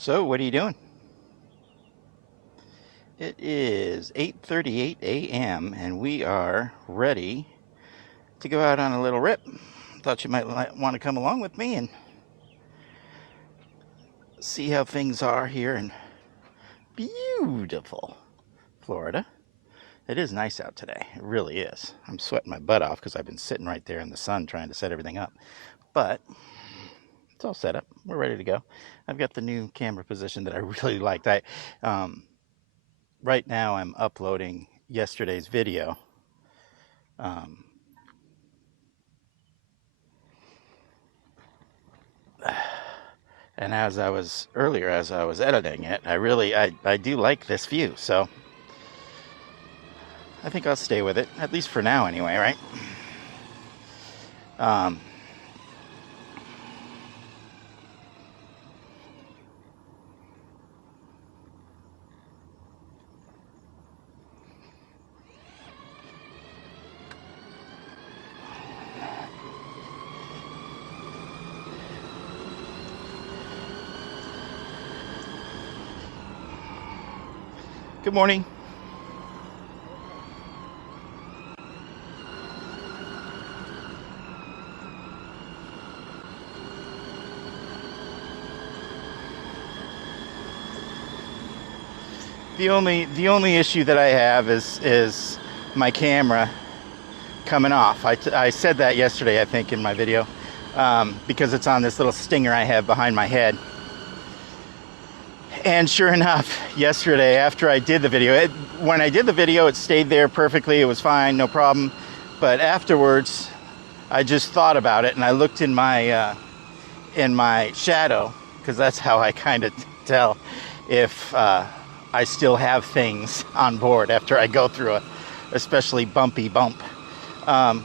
So, what are you doing? It is 8:38 a.m. and we are ready to go out on a little rip. Thought you might want to come along with me and see how things are here in beautiful Florida. It is nice out today. It really is. I'm sweating my butt off because I've been sitting right there in the sun trying to set everything up. But it's all set up. We're ready to go. I've got the new camera position that I really liked. Right now I'm uploading yesterday's video. And as I was editing it, I do like this view. So I think I'll stay with it, at least for now anyway, right? Good morning. The only issue that I have is my camera coming off. I said that yesterday, I think, in my video, because it's on this little stinger I have behind my head. And sure enough, yesterday after I did the video, when I did the video, it stayed there perfectly. It was fine, no problem. But afterwards, I just thought about it, and I looked in my shadow, because that's how I kind of tell if I still have things on board after I go through a especially bumpy bump. And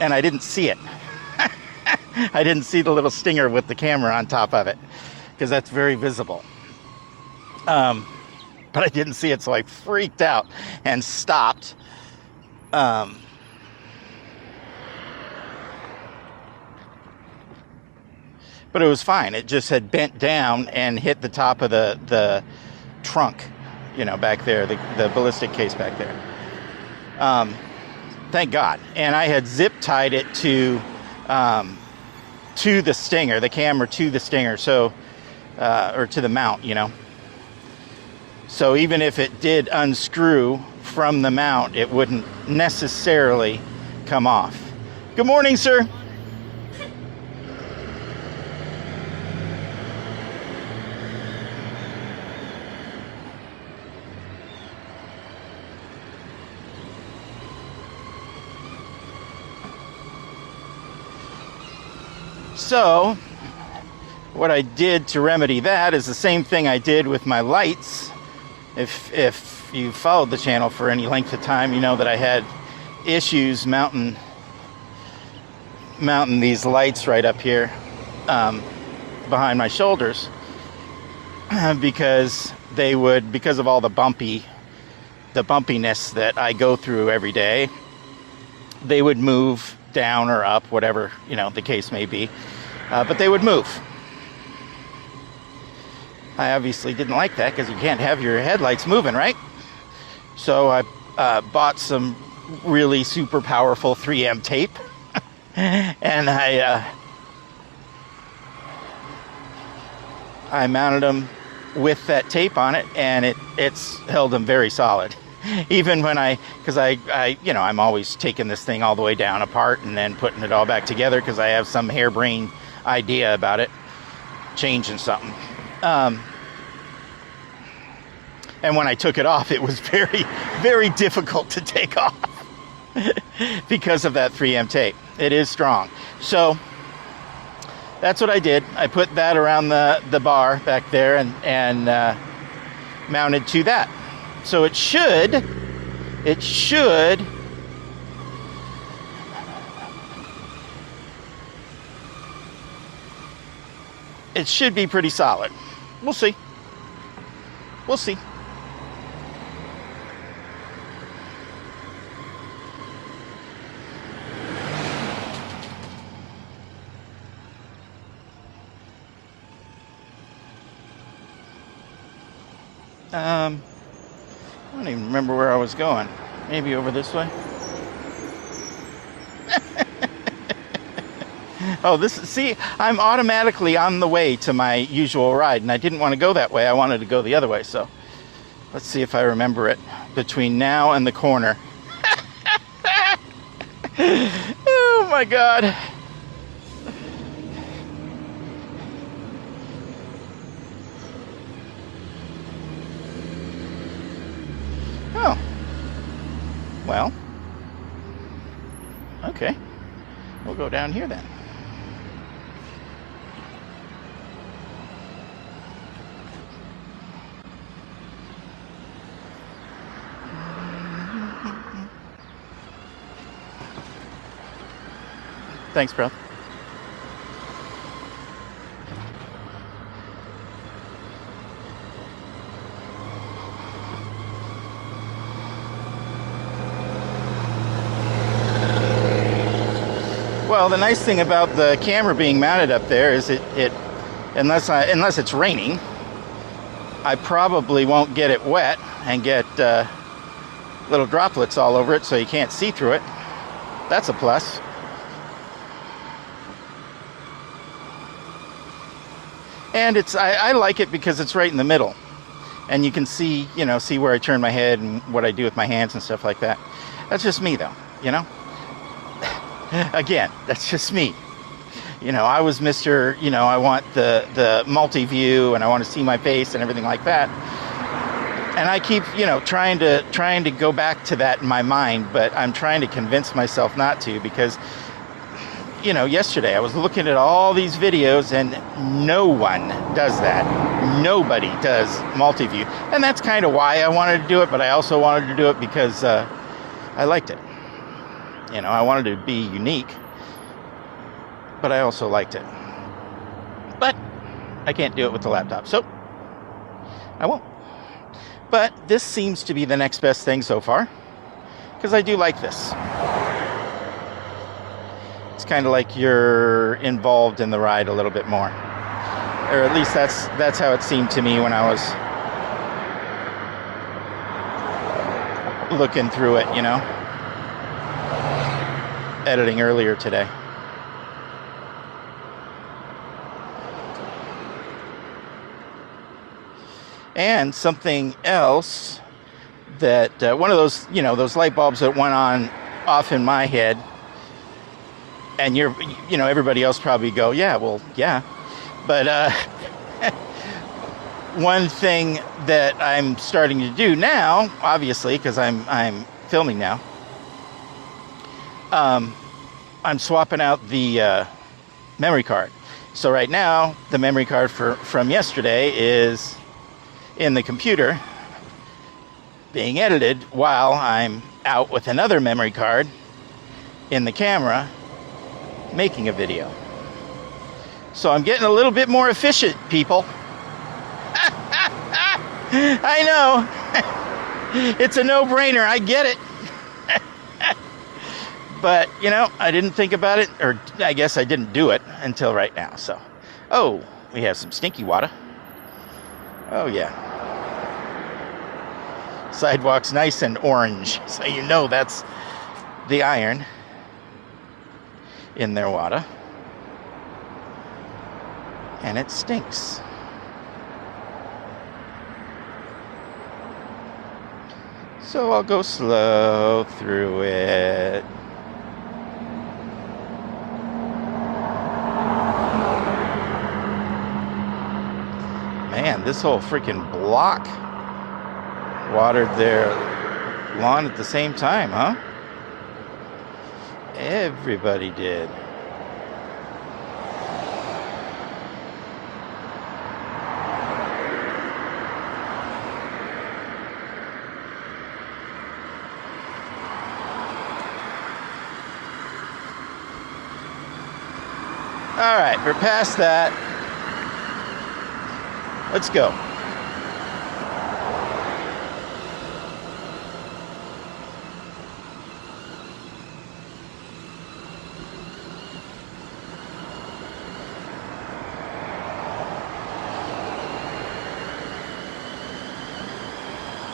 I didn't see it. I didn't see the little stinger with the camera on top of it, because that's very visible. But I didn't see it, so I freaked out and stopped. But it was fine. It just had bent down and hit the top of the trunk, back there, the ballistic case back there. Thank God. And I had zip tied it to the stinger, the camera to the stinger, so or to the mount, So even if it did unscrew from the mount, it wouldn't necessarily come off. Good morning, sir. So what I did to remedy that is the same thing I did with my lights. If you followed the channel for any length of time, you know that I had issues mounting these lights right up here behind my shoulders because of all the bumpiness that I go through every day, they would move down or up, whatever the case may be, but they would move. I obviously didn't like that because you can't have your headlights moving, right? So I bought some really super powerful 3M tape and I mounted them with that tape on it, and it's held them very solid. Even when because I'm always taking this thing all the way down apart and then putting it all back together because I have some harebrained idea about it, changing something. And when I took it off, it was very, very difficult to take off because of that 3M tape. It is strong. So that's what I did. I put that around the bar back there and mounted to that. So it should be pretty solid. We'll see. We'll see. I don't even remember where I was going. Maybe over this way. Oh, see, I'm automatically on the way to my usual ride, and I didn't want to go that way. I wanted to go the other way, so let's see if I remember it between now and the corner. Oh my God. Oh. Well. Okay. We'll go down here then. Thanks, bro. Well, the nice thing about the camera being mounted up there is unless it's raining, I probably won't get it wet and get little droplets all over it so you can't see through it. That's a plus. And I like it because it's right in the middle, and you can see where I turn my head and what I do with my hands and stuff like that. That's just me, though, Again, that's just me. I was Mr. I want the multi-view, and I want to see my face and everything like that. And I keep, trying to go back to that in my mind, but I'm trying to convince myself not to, because yesterday I was looking at all these videos and no one does that. Nobody does multi-view. And that's kind of why I wanted to do it, but I also wanted to do it because I liked it. I wanted to be unique, but I also liked it. But I can't do it with the laptop, so I won't. But this seems to be the next best thing so far, because I do like this. It's kind of like you're involved in the ride a little bit more. Or at least that's how it seemed to me when I was looking through it, editing earlier today. And something else that one of those, those light bulbs that went on off in my head, and everybody else probably go, yeah, well, yeah. But one thing that I'm starting to do now, obviously, because I'm filming now, I'm swapping out the memory card. So right now, the memory card from yesterday is in the computer being edited while I'm out with another memory card in the camera making a video. So I'm getting a little bit more efficient, people. I know. It's a no-brainer. I get it. But, I didn't think about it, or I guess I didn't do it until right now. So, oh, we have some stinky water. Oh, yeah. Sidewalk's nice and orange, so that's the iron in their water. And it stinks. So I'll go slow through it. Man, this whole freaking block watered their lawn at the same time, huh? Everybody did. All right, we're past that. Let's go.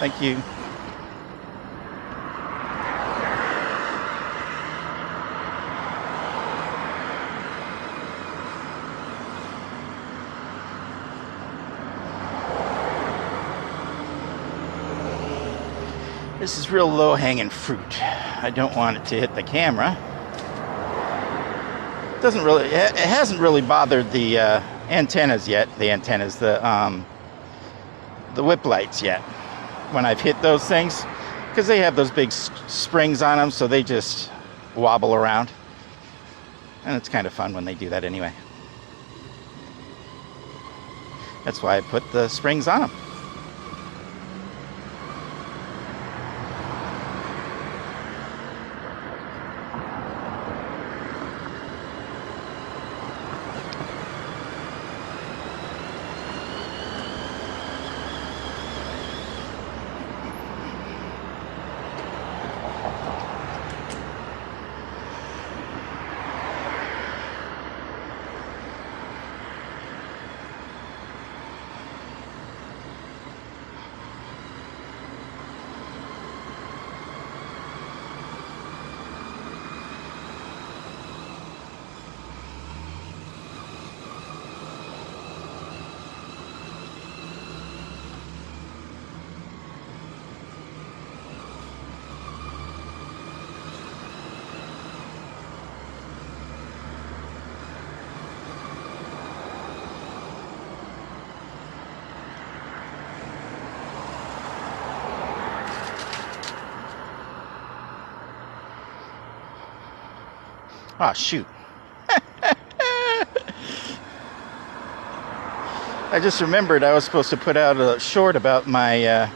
Thank you. This is real low-hanging fruit. I don't want it to hit the camera. It hasn't really bothered the antennas yet. The whip lights yet. When I've hit those things, because they have those big springs on them, so they just wobble around. And it's kind of fun when they do that anyway. That's why I put the springs on them. Oh, shoot. I just remembered I was supposed to put out a short about my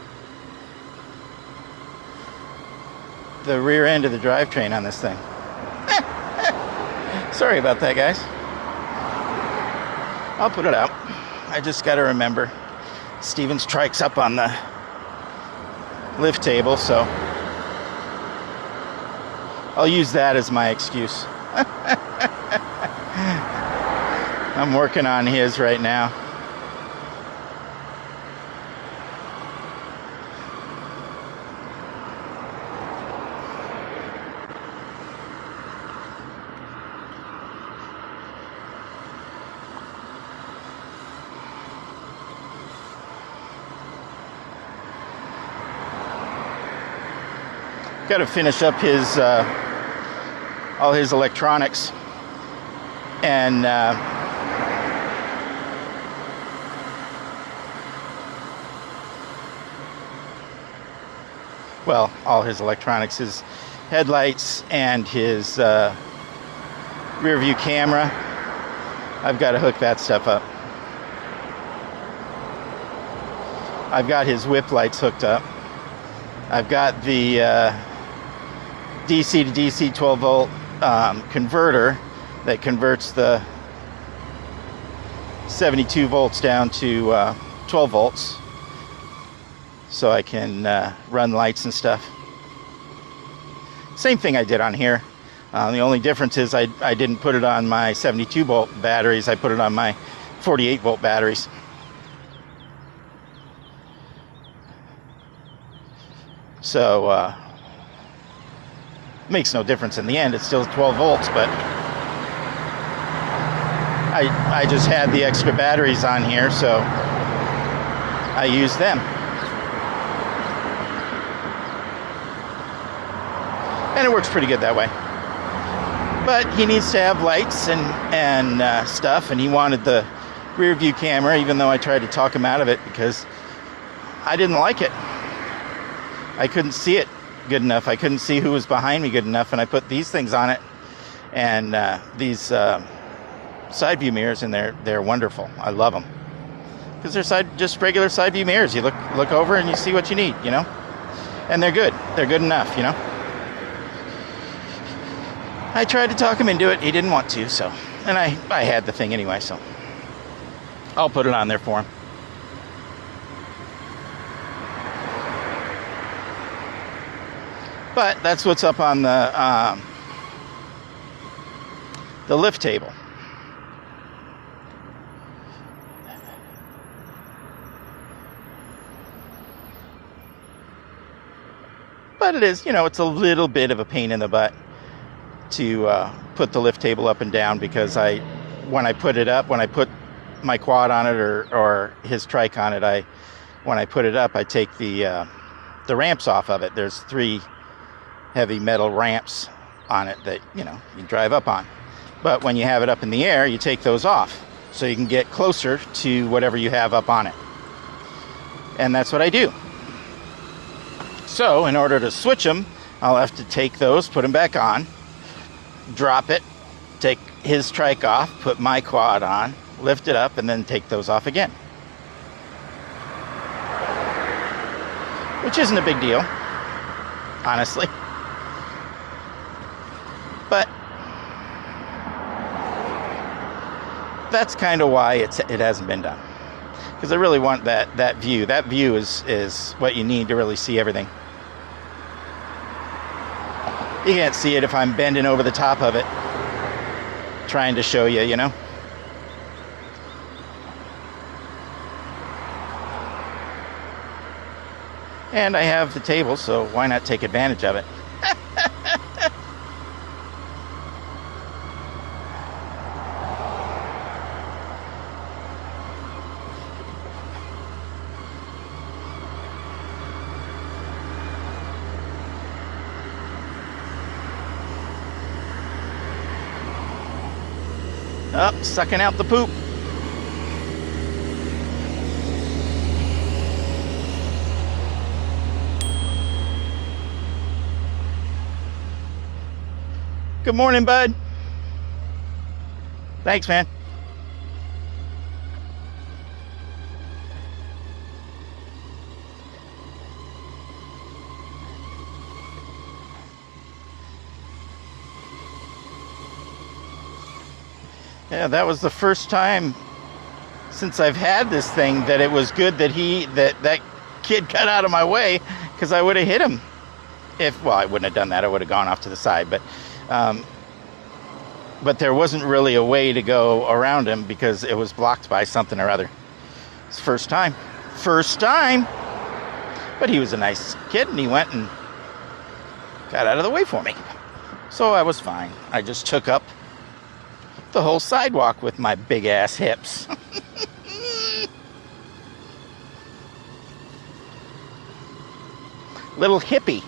the rear end of the drivetrain on this thing. Sorry about that, guys. I'll put it out. I just got to remember Steven's trike's up on the lift table, so I'll use that as my excuse. I'm working on his right now. Got to finish up his all his electronics, and well, all his electronics, his headlights and his rear view camera. I've got to hook that stuff up. I've got his whip lights hooked up. I've got the DC to DC 12 volt converter that converts the 72 volts down to 12 volts, so I can run lights and stuff. Same thing I did on here. The only difference is I didn't put it on my 72 volt batteries. I put it on my 48 volt batteries. So makes no difference in the end. It's still 12 volts, but I just had the extra batteries on here, so I used them. And it works pretty good that way. But he needs to have lights and stuff, and he wanted the rear view camera, even though I tried to talk him out of it because I didn't like it. I couldn't see it good enough. I couldn't see who was behind me good enough, and I put these things on it, and these side view mirrors, and they're wonderful. I love them because they're just regular side view mirrors. You look over and you see what you need, you know, and they're good. They're good enough, you know. I tried to talk him into it. He didn't want to, so, and I had the thing anyway, so I'll put it on there for him. But that's what's up on the lift table. But it is, you know, it's a little bit of a pain in the butt to put the lift table up and down, because when I put it up, when I put my quad on it or his trike on it, when I put it up, I take the ramps off of it. There's 3 heavy metal ramps on it that, you know, you drive up on. But when you have it up in the air, you take those off so you can get closer to whatever you have up on it. And that's what I do. So in order to switch them, I'll have to take those, put them back on, drop it, take his trike off, put my quad on, lift it up, and then take those off again. Which isn't a big deal, honestly. But that's kind of why it hasn't been done. Because I really want that view. That view is what you need to really see everything. You can't see it if I'm bending over the top of it, trying to show you, you know? And I have the table, so why not take advantage of it? Oh, sucking out the poop. Good morning, bud. Thanks, man. Yeah, that was the first time since I've had this thing that it was good that that kid got out of my way, because I would have hit him. Well, I wouldn't have done that. I would have gone off to the side, but there wasn't really a way to go around him because it was blocked by something or other. It's first time. But he was a nice kid, and he went and got out of the way for me. So I was fine. I just took up the whole sidewalk with my big ass hips. Little hippie.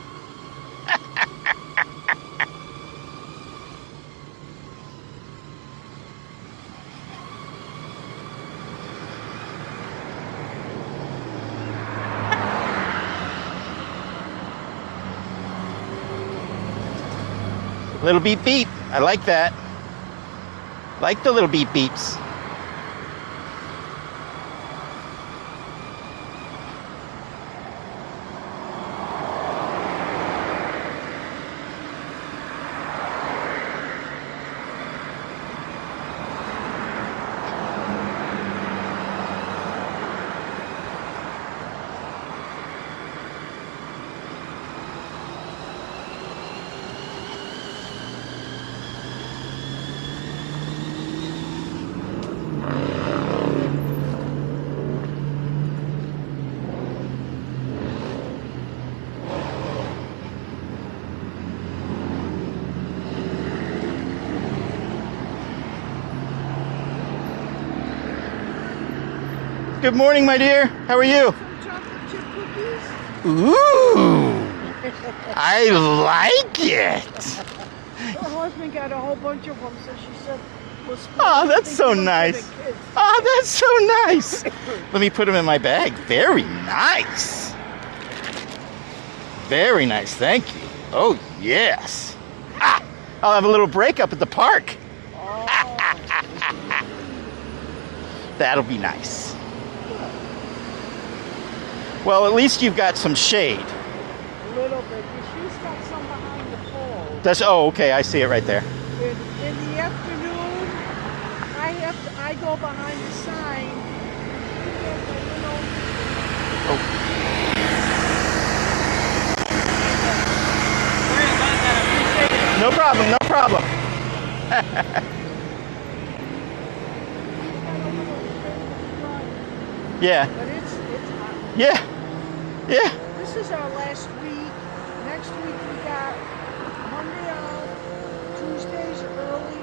Little beep beep. I like that. Like the little beep beeps. Good morning, my dear. How are you? Chocolate chip cookies. Ooh, I like it. Her husband got a whole bunch of them, so she said, "Well, Oh, that's so nice. Oh, that's so nice. Let me put them in my bag. Very nice. Very nice. Thank you. Oh, yes. Ah, I'll have a little break up at the park. Oh. That'll be nice. Well, at least you've got some shade. A little bit. She's got some behind the pole. Oh, okay. I see it right there. In the afternoon, I go behind the sign. Oh. No problem. No problem. Yeah. But it's hot. Yeah. Yeah. This is our last week. next week we got Monday off, Tuesdays early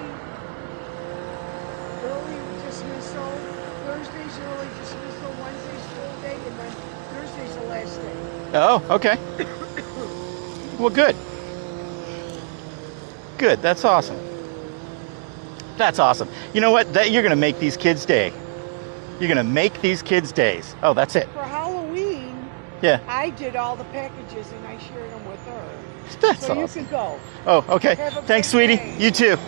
dismissal, Thursdays early dismissal, Wednesday's full day, and then Thursday's the last day. Oh, okay. Well, good. Good. That's awesome. That's awesome. You know what? You're going to make these kids' day. You're going to make these kids' days. Oh, that's it. For Halloween, Yeah. I did all the packages and I shared them with her. That's so awesome. you can go. Oh, okay. Have a Thanks, great sweetie. day. You too.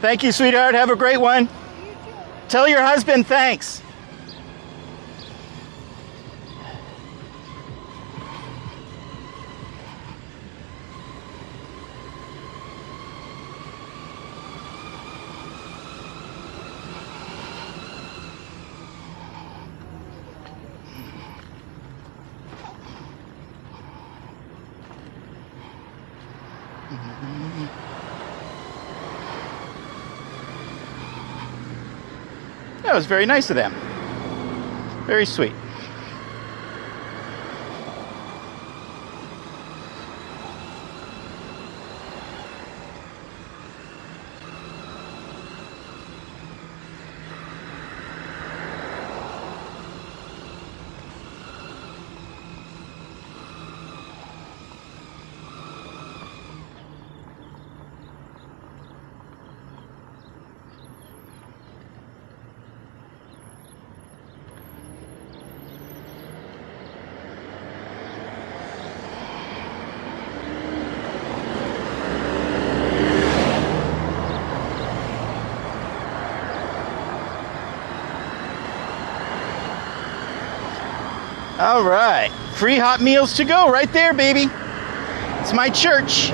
Thank you, sweetheart. Have a great one. You too. Tell your husband thanks. That was very nice of them. Very sweet. All right, free hot meals to go right there, baby. It's my church.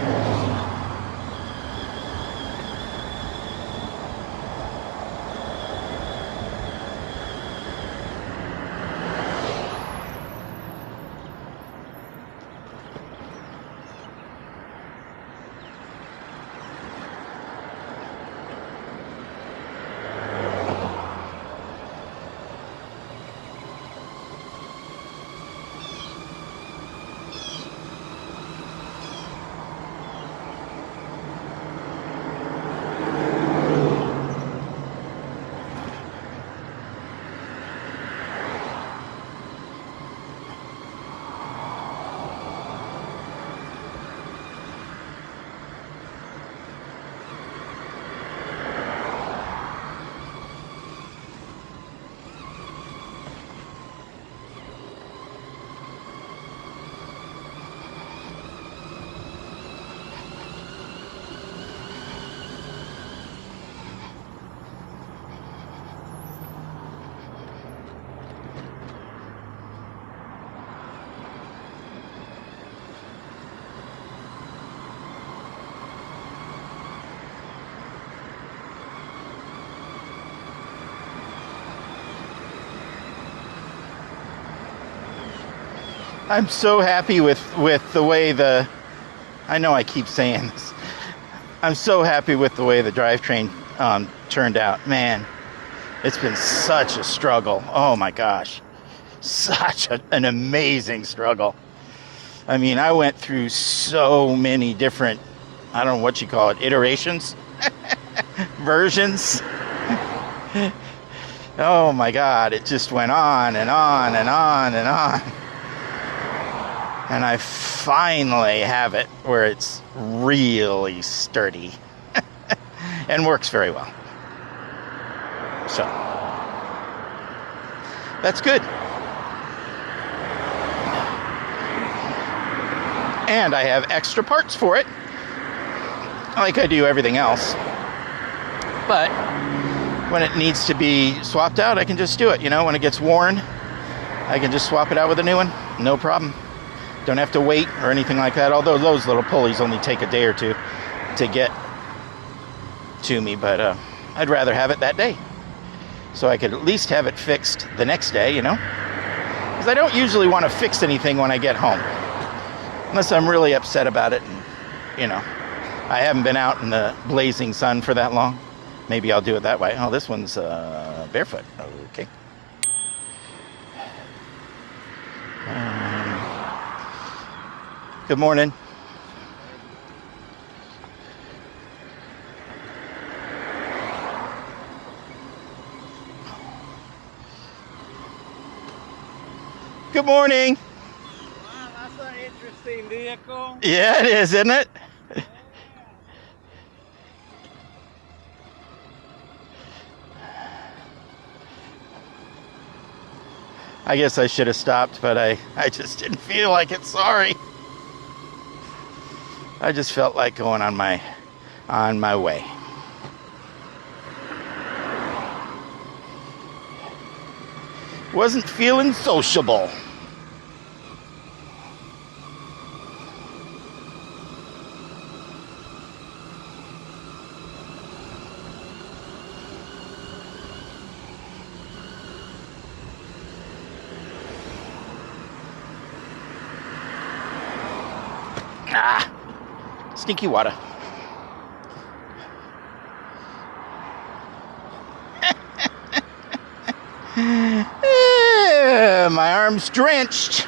I'm so happy with the way I know I keep saying this. I'm so happy with the way the drivetrain turned out. Man, it's been such a struggle. Oh my gosh. Such an amazing struggle. I mean, I went through so many different, I don't know what you call it, iterations, versions. Oh my God, it just went on and on and on and on. And I finally have it where it's really sturdy and works very well. So, that's good. And I have extra parts for it, like I do everything else. But when it needs to be swapped out, I can just do it. You know, when it gets worn, I can just swap it out with a new one. No problem. Don't have to wait or anything like that. Although those little pulleys only take a day or two to get to me. But I'd rather have it that day, so I could at least have it fixed the next day, you know? Because I don't usually want to fix anything when I get home. Unless I'm really upset about it and, you know, I haven't been out in the blazing sun for that long. Maybe I'll do it that way. Oh, this one's barefoot. Okay. Good morning. Good morning. Wow, that's an interesting vehicle. Yeah, it is, isn't it? I guess I should have stopped, but I just didn't feel like it. Sorry. I just felt like going on my way. Wasn't feeling sociable. Ah, stinky water. My arm's drenched.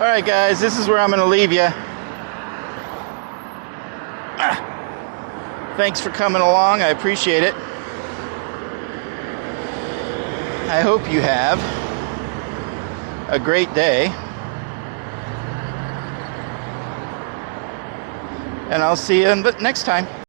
All right, guys, this is where I'm going to leave you. Thanks for coming along. I appreciate it. I hope you have a great day. And I'll see you next time.